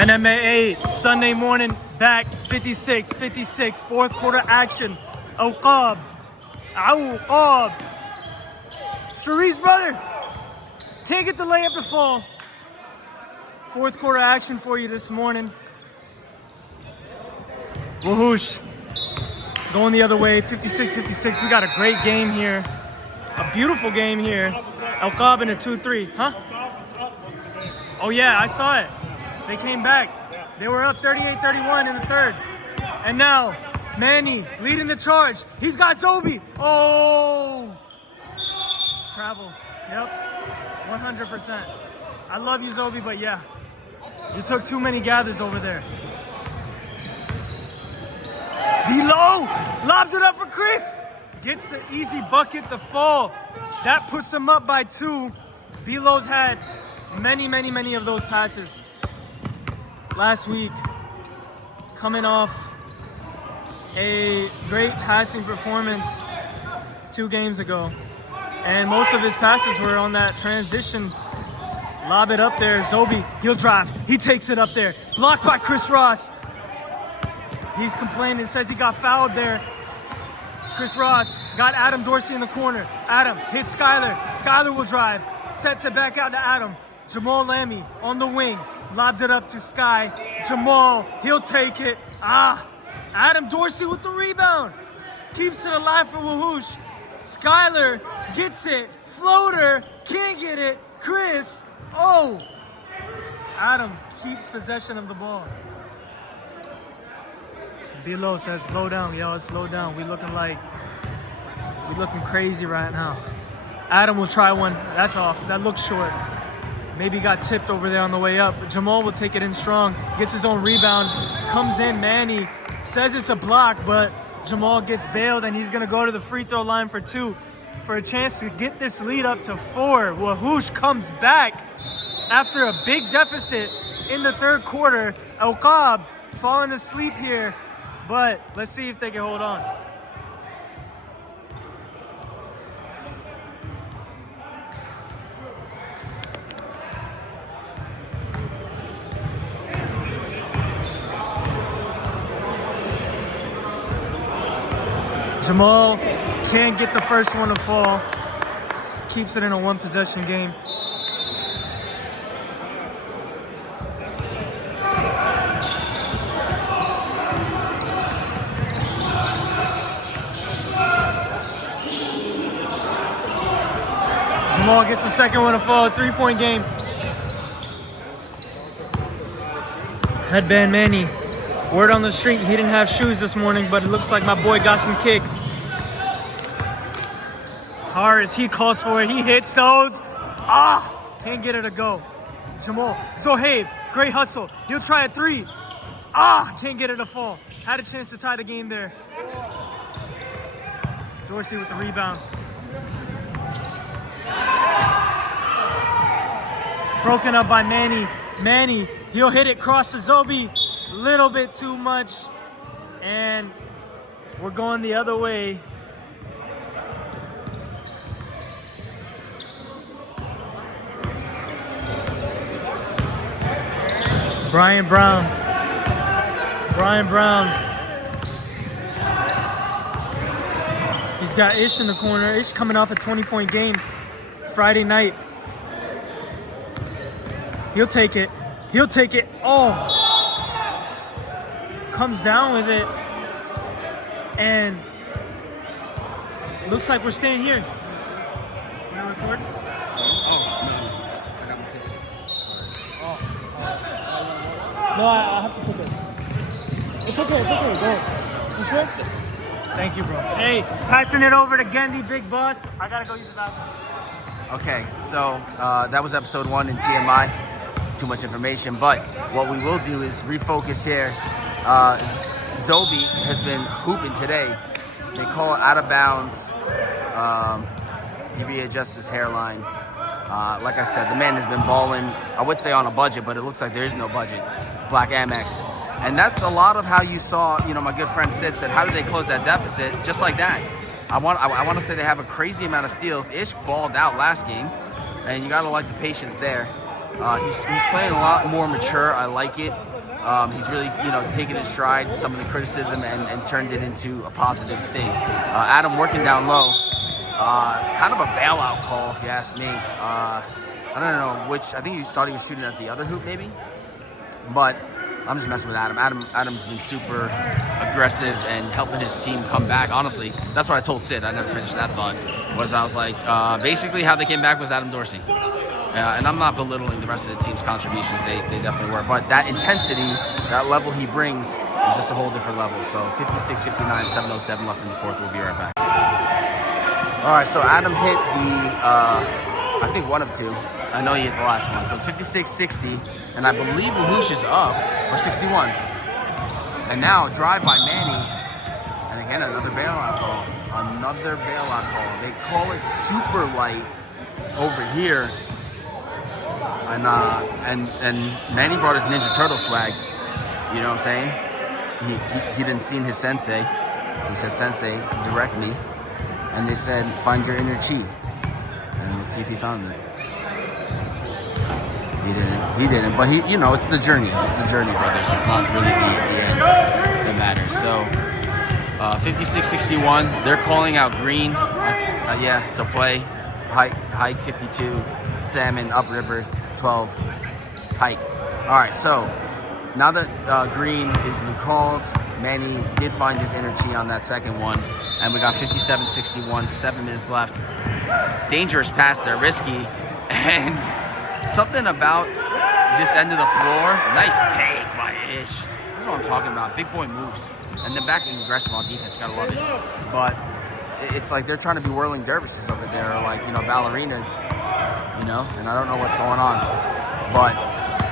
NMAA Sunday morning back 56-56 fourth quarter action. Awqab. Sharice's brother can't get the layup to fall. Fourth quarter action for you this morning. Wuhoosh going the other way, 56-56. We got a great game here. A beautiful game here. Awqab in a 2-3, huh? Oh yeah, I saw it. They came back. They were up 38-31 in the third. And now, Manny leading the charge. He's got Zobi. Oh! Travel. Yep. 100%. I love you, Zobi, but yeah. You took too many gathers over there. Below! Lobs it up for Chris. Gets the easy bucket to fall. That puts him up by 2. Belo's had many of those passes last week, coming off a great passing performance 2 games ago. And most of his passes were on that transition. Lob it up there. Zobi, he'll drive. He takes it up there. Blocked by Chris Ross. He's complaining, says he got fouled there. Chris Ross got Adam Dorsey in the corner. Adam hits Skyler. Skyler will drive. Sets it back out to Adam. Jamal Lammy on the wing. Lobbed it up to Sky. Jamal, he'll take it. Adam Dorsey with the rebound. Keeps it alive for Wuhoosh. Skyler gets it. Floater, can't get it. Chris, Adam keeps possession of the ball. Below says, slow down, yo, slow down. We looking crazy right now. Adam will try one. That's off. That looks short. Maybe got tipped over there on the way up. Jamal will take it in strong. Gets his own rebound. Comes in, Manny. Says it's a block, but Jamal gets bailed, and he's going to go to the free throw line for 2 for a chance to get this lead up to 4. Wuhoosh comes back after a big deficit in the third quarter. Awqab falling asleep here, but let's see if they can hold on. Jamal can't get the first one to fall. Keeps it in a 1-possession game. Jamal gets the second one to fall. 3-point game. Headband Manny. Word on the street, he didn't have shoes this morning, but it looks like my boy got some kicks. Hard as he calls for it, he hits those. Can't get it to go. Jamal, Zohaib, great hustle. He'll try a 3. Can't get it to fall. Had a chance to tie the game there. Dorsey with the rebound. Broken up by Manny. Manny, he'll hit it cross to Zobi. Little bit too much, and we're going the other way. Brian Brown. He's got Ish in the corner. Ish coming off a 20-point game Friday night. He'll take it. Comes down with it, and looks like we're staying here. You gonna record? No. I got my kids. Sorry. No, I have to put it. It's okay, go. Insurance? Thank you, bro. Hey, passing it over to Gendi, big boss. I gotta go use the bathroom. Okay, so that was episode 1 in TMI. Too much information, but what we will do is refocus here. Zobi has been hooping today. They call it out of bounds. He readjusts his hairline. Like I said, the man has been balling, I would say on a budget, but it looks like there is no budget. Black Amex. And that's a lot of how you saw, my good friend Sid said, how did they close that deficit? Just like that. I want to say they have a crazy amount of steals. Ish balled out last game, and you got to like the patience there. He's playing a lot more mature. I like it. He's really, taken his stride, some of the criticism, and turned it into a positive thing. Adam working down low. Kind of a bailout call, if you ask me. I don't know which. I think he thought he was shooting at the other hoop, maybe. But I'm just messing with Adam. Adam's been super aggressive and helping his team come back. Honestly, that's what I told Sid. I never finished that thought. I was like, basically how they came back was Adam Dorsey. And I'm not belittling the rest of the team's contributions. They definitely were. But that intensity, that level he brings is just a whole different level. So 56-59, 7:07 left in the fourth. We'll be right back. All right, so Adam hit the, I think one of two. I know he hit the last one. So it's 56-60, and I believe Wuhoosh is up, or 61. And now drive by Manny, and again another bailout call. Another bailout call. They call it super light over here. And Manny brought his Ninja Turtle swag. You know what I'm saying? He didn't see his sensei. He said, "Sensei, direct me." And they said, "Find your inner chi." And let's see if he found it. He didn't. But it's the journey. It's the journey, brothers. It's not really the end that matters. So 56-61. They're calling out green. Yeah, it's a play. Hike 52. Salmon upriver 12. Hike. All right. So now that green has been called, Manny did find his inner chi on that second one. And we got 57-61, 7 minutes left. Dangerous pass there, risky. And something about this end of the floor. Nice take by Ish. That's what I'm talking about. Big boy moves. And then back in aggressive on defense. Gotta love it. But it's like they're trying to be whirling dervishes over there. Or like, ballerinas. And I don't know what's going on. But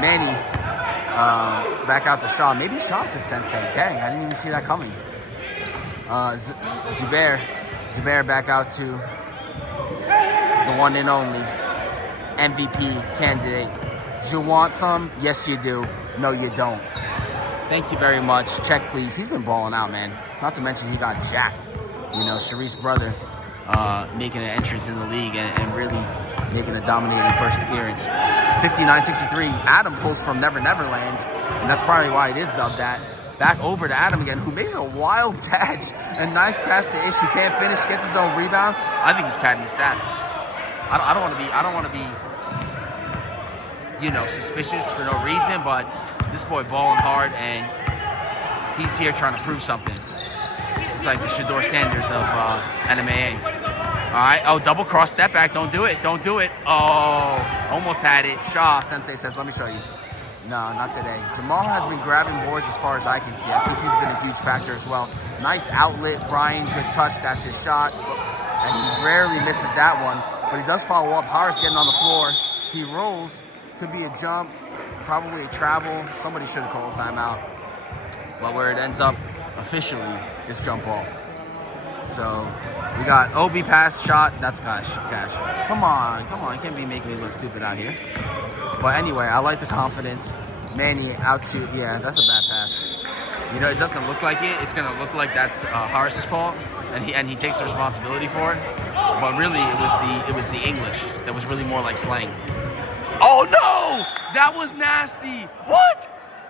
Manny back out to Shaw. Maybe Shaw's the sensei. Dang, I didn't even see that coming. Zubair back out to the one and only MVP candidate. Do you want some? Yes, you do. No, you don't. Thank you very much. Check, please. He's been balling out, man. Not to mention he got jacked. Sharice's brother making an entrance in the league and really making a dominating first appearance. 59-63. Adam pulls from Never Neverland, and that's probably why it is dubbed that. Back over to Adam again, who makes a wild catch. A nice pass to Ish, who can't finish, gets his own rebound. I think he's padding his stats. I don't want to be, suspicious for no reason, but this boy balling hard, and he's here trying to prove something. It's like the Shador Sanders of NMAA. All right. Oh, double cross, step back. Don't do it. Oh, almost had it. Shaw, Sensei says, "Let me show you." No, not today. Jamal has been grabbing boards as far as I can see. I think he's been a huge factor as well. Nice outlet, Brian. Good touch. That's his shot. And he rarely misses that one. But he does follow up. Harris getting on the floor. He rolls. Could be a jump. Probably a travel. Somebody should have called a timeout. But where it ends up officially is jump ball. So we got OB pass, shot. That's cash. Come on. You can't be making me look stupid out here. But anyway, I like the confidence. Manny out to, yeah, that's a bad pass. It doesn't look like it. It's gonna look like that's Harris's fault, and he takes the responsibility for it. But really, it was the English that was really more like slang. Oh no, that was nasty. What?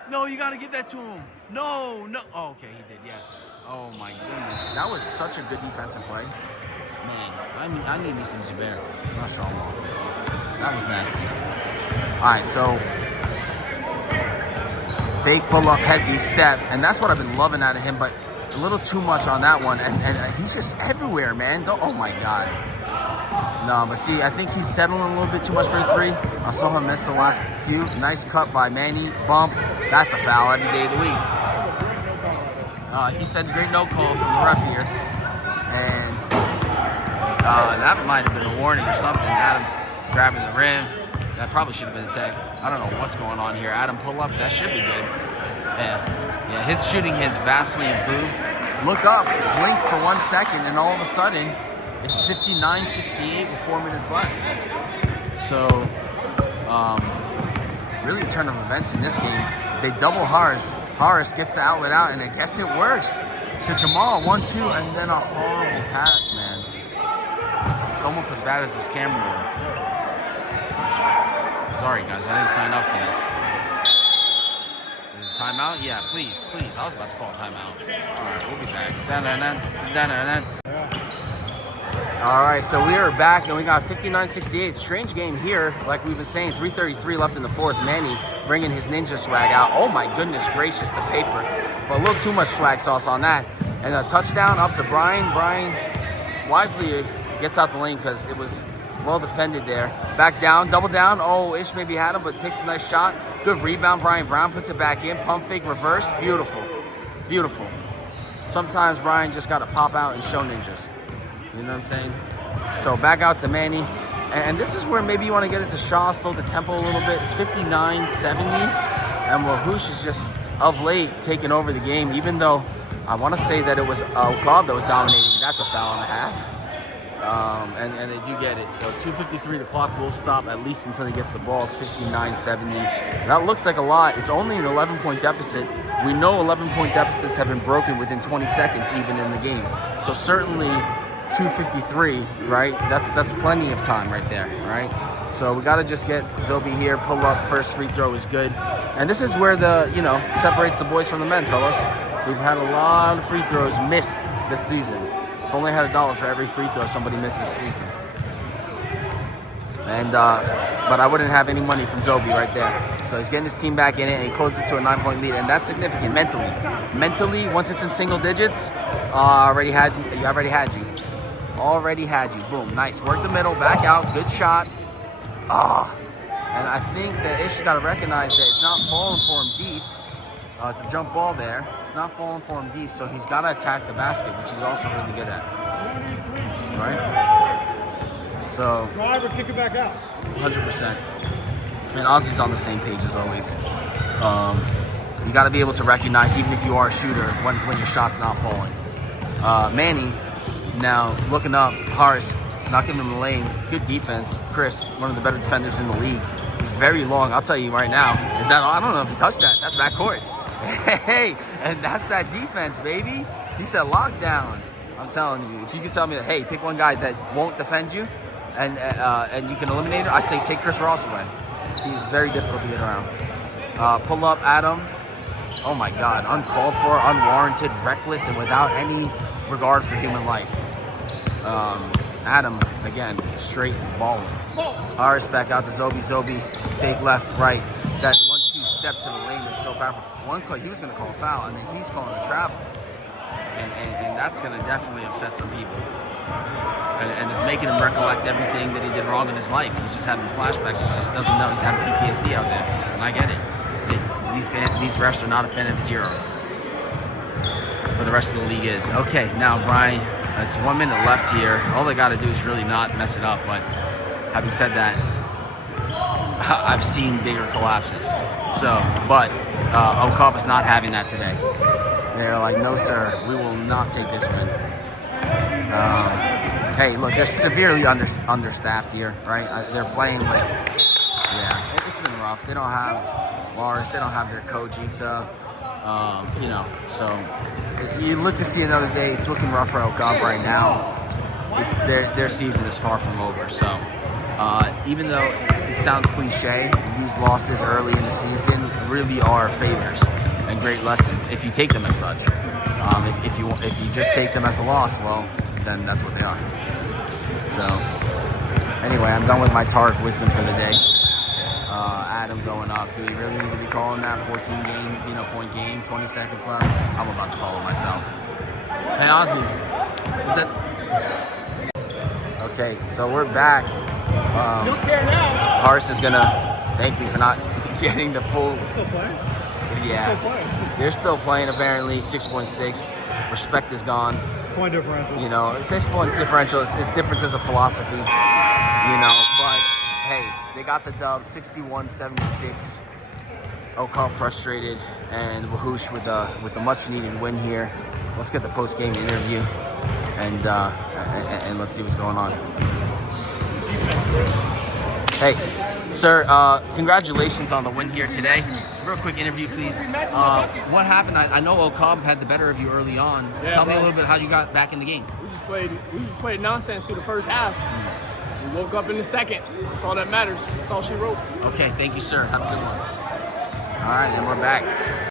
No, you gotta give that to him. No. Oh, okay, he did. Yes. Oh my goodness, that was such a good defensive play. Man, I need me some Zubair. Not strong ball. That was nasty. All right, so fake pull-up, hezzy step, and that's what I've been loving out of him, but a little too much on that one, and he's just everywhere, man. Oh my God. No, but see, I think he's settling a little bit too much for a three. I saw him miss the last few. Nice cut by Manny. Bump. That's a foul every day of the week. He sends a great no call from the ref here, and that might have been a warning or something. Adam's grabbing the rim. That probably should have been a tech. I don't know what's going on here. Adam pull up. That should be good. Yeah, his shooting has vastly improved. Look up, blink for 1 second, and all of a sudden, it's 59-68 with 4 minutes left. So, really a turn of events in this game. They double Harris. Harris gets the outlet out, and I guess it works. To Jamal, 1-2, and then a horrible pass, man. It's almost as bad as this camera roll. Sorry, guys, I didn't sign up for this. Is it timeout? Yeah, please. I was about to call timeout. All right, we'll be back. All right, so we are back, and we got 59-68. Strange game here, like we've been saying. 3:33 left in the fourth. Manny bringing his ninja swag out. Oh my goodness gracious, the paper. But a little too much swag sauce on that. And a touchdown up to Brian. Brian wisely gets out the lane because it was well defended there. Back down, double down. Oh, Ish maybe had him, but takes a nice shot. Good rebound. Brian Brown puts it back in. Pump fake, reverse. Beautiful. Beautiful. Sometimes Brian just got to pop out and show ninjas. You know what I'm saying? So back out to Manny. And this is where maybe you want to get it to Shaw, slow the tempo a little bit. It's 59-70. And Wuhoosh is just, of late, taking over the game, even though I want to say that it was Awqab that was dominating. That's a foul and a half. And they do get it. So 2:53, the clock will stop at least until he gets the ball. It's 59-70. That looks like a lot. It's only an 11-point deficit. We know 11-point deficits have been broken within 20 seconds even in the game. So certainly 2:53, right? That's plenty of time right there, right? So we got to just get Zobi here, pull up, first free throw is good. And this is where the, separates the boys from the men, fellas. We've had a lot of free throws missed this season. I've only had $1 for every free throw somebody missed this season. And but I wouldn't have any money from Zobi right there. So he's getting his team back in it, and he closes it to a 9-point lead, and that's significant mentally. Mentally, once it's in single digits, already had you. Boom, nice. Work the middle, back out, good shot. And I think that Ish got to recognize that it's not falling for him deep. It's a jump ball there. It's not falling for him deep, so he's got to attack the basket, which he's also really good at. Right? So, drive or kick it back out. 100%. And Ozzy's on the same page as always. You got to be able to recognize, even if you are a shooter, when your shot's not falling. Manny, now looking up, Harris, not giving him the lane. Good defense. Chris, one of the better defenders in the league. He's very long. I'll tell you right now. I don't know if he touched that. That's backcourt. Hey, and that's that defense, baby. He said lockdown. I'm telling you, if you could tell me that, hey, pick one guy that won't defend you and you can eliminate him, I say take Chris Ross away. He's very difficult to get around. Pull up Adam. Oh my God, uncalled for, unwarranted, reckless, and without any regard for human life. Adam, again, straight balling. Harris back out to Zobi. Zobi, fake left, right. That 1-2 step to the lane is so powerful. One call, he was going to call a foul, and then he's calling a travel. And that's going to definitely upset some people. And it's making him recollect everything that he did wrong in his life. He's just having flashbacks. He just doesn't know. He's having PTSD out there. And I get it. These refs are not a fan of zero. But the rest of the league is. Okay, now Brian, it's 1 minute left here. All they got to do is really not mess it up. But having said that, I've seen bigger collapses. But Awqab is not having that today. They're like, no, sir, we will not take this win. Hey, look, they're severely understaffed here, right? They're playing with, it's been rough. They don't have Lars, they don't have their coach, Issa. So you look to see another day. It's looking rough for Awqab right now. It's their season is far from over. So even though it sounds cliche, these losses early in the season really are favors and great lessons if you take them as such. If you just take them as a loss, well, then that's what they are. So anyway, I'm done with my Tarek wisdom for the day. Adam going up. Do we really need to be calling that 14-point game? 20 seconds left. I'm about to call it myself. Hey Ozzy, is that? Okay, so we're back. Don't care now. Harris is gonna thank me for not getting the full. Still playing. Yeah, they're still playing apparently. 6.6. Respect is gone. Point differential. 6-point differential is differences of philosophy. But hey, they got the dub, 61-76. Awqab frustrated, and Wuhoosh with a much needed win here. Let's get the post game interview, and let's see what's going on. Hey, sir, congratulations on the win here today. Real quick interview, please. What happened? I know Awqab had the better of you early on. Yeah, Tell me a little bit how you got back in the game. We just played nonsense through the first half. We woke up in the second. That's all that matters. That's all she wrote. Okay, thank you, sir. Have a good one. All right, and we're back.